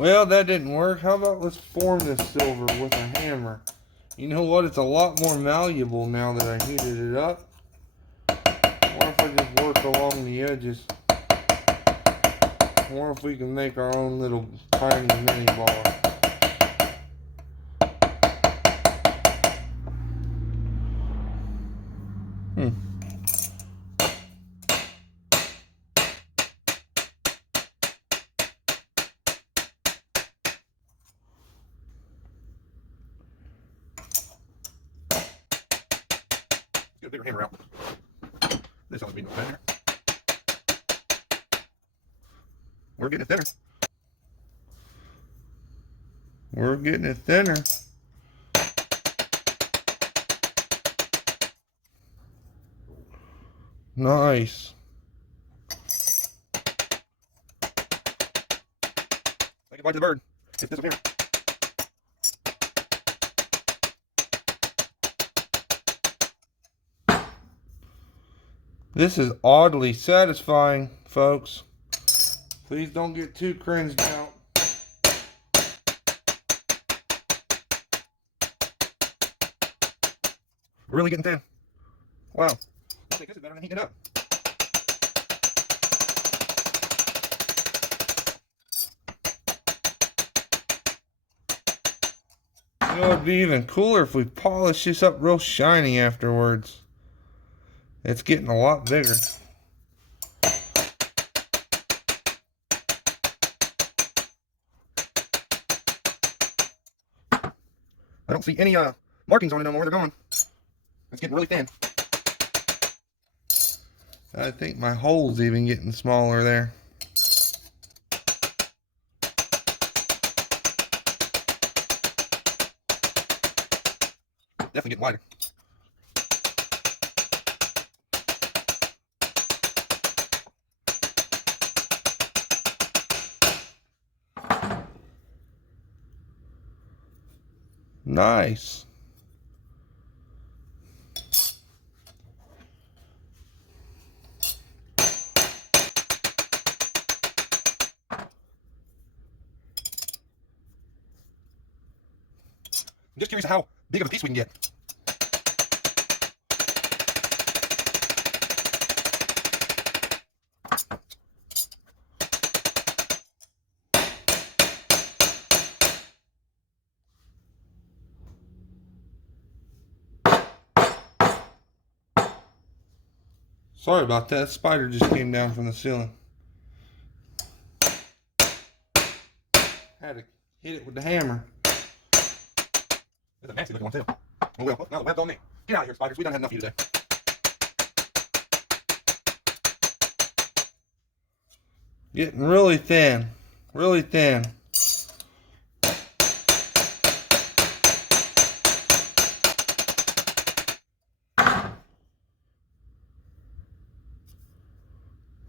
Well, that didn't work. How about let's form this silver with a hammer? You know what? It's a lot more malleable now that I heated it up. What if I just work along the edges? What if we can make our own little tiny mini bar? Get a bigger hammer out. This ought to be no better. We're getting it thinner. We're getting it thinner. Nice. Say goodbye to the bird. It's disappearing. This is oddly satisfying, folks. Please don't get too cringed out. Really getting thin. Wow. I think this is better than heating it up. You know, it'd be even cooler if we polish this up real shiny afterwards. It's getting a lot bigger. I don't see any markings on it no more. They're gone. It's getting really thin. I think my hole's even getting smaller there. Definitely getting wider. Nice. I'm just curious how big of a piece we can get. Sorry about that. Spider just came down from the ceiling. Had to hit it with the hammer. It's a nasty looking one too. Oh well, now the web's on me. Get out of here, spiders. We done had enough of you today. Getting really thin. Really thin.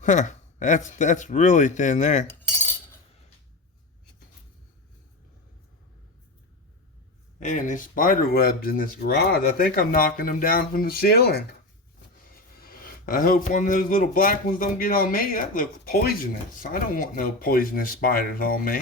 Huh. That's really thin there. Man, these spider webs in this garage, I think I'm knocking them down from the ceiling. I hope one of those little black ones don't get on me. That looks poisonous. I don't want no poisonous spiders on me.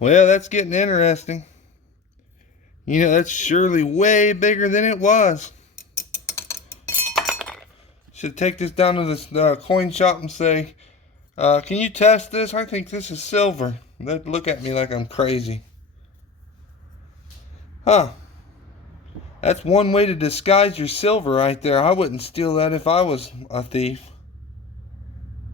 Well, that's getting interesting. You know, that's surely way bigger than it was. Should take this down to the coin shop and say, can you test this? I think this is silver. They'd look at me like I'm crazy. Huh. That's one way to disguise your silver right there. I wouldn't steal that if I was a thief.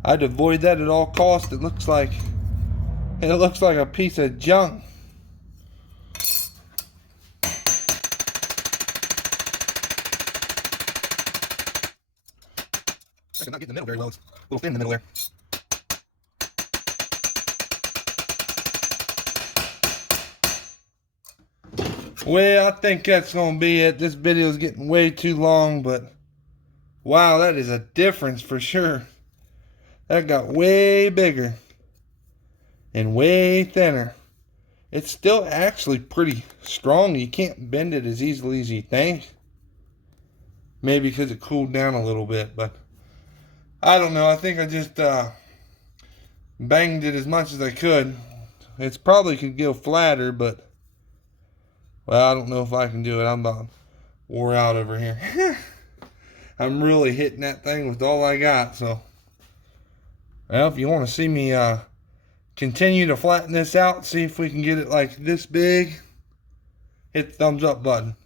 I'd avoid that at all costs. It looks like a piece of junk. I cannot get in the middle very well. It's a little thin in the middle there. Well, I think that's going to be it. This video is getting way too long, but wow, that is a difference for sure. That got way bigger and way thinner. It's still actually pretty strong. You can't bend it as easily as you think. Maybe because it cooled down a little bit, but I don't know. I think I just banged it as much as I could. It's probably could go flatter, but well, I don't know if I can do it. I'm about wore out over here. I'm really hitting that thing with all I got. So, well, if you want to see me continue to flatten this out, see if we can get it like this big, hit the thumbs up button.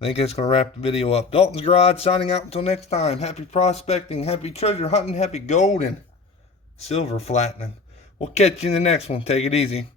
I think that's going to wrap the video up. Dalton's Garage signing out until next time. Happy prospecting, happy treasure hunting, happy gold and silver flattening. We'll catch you in the next one. Take it easy.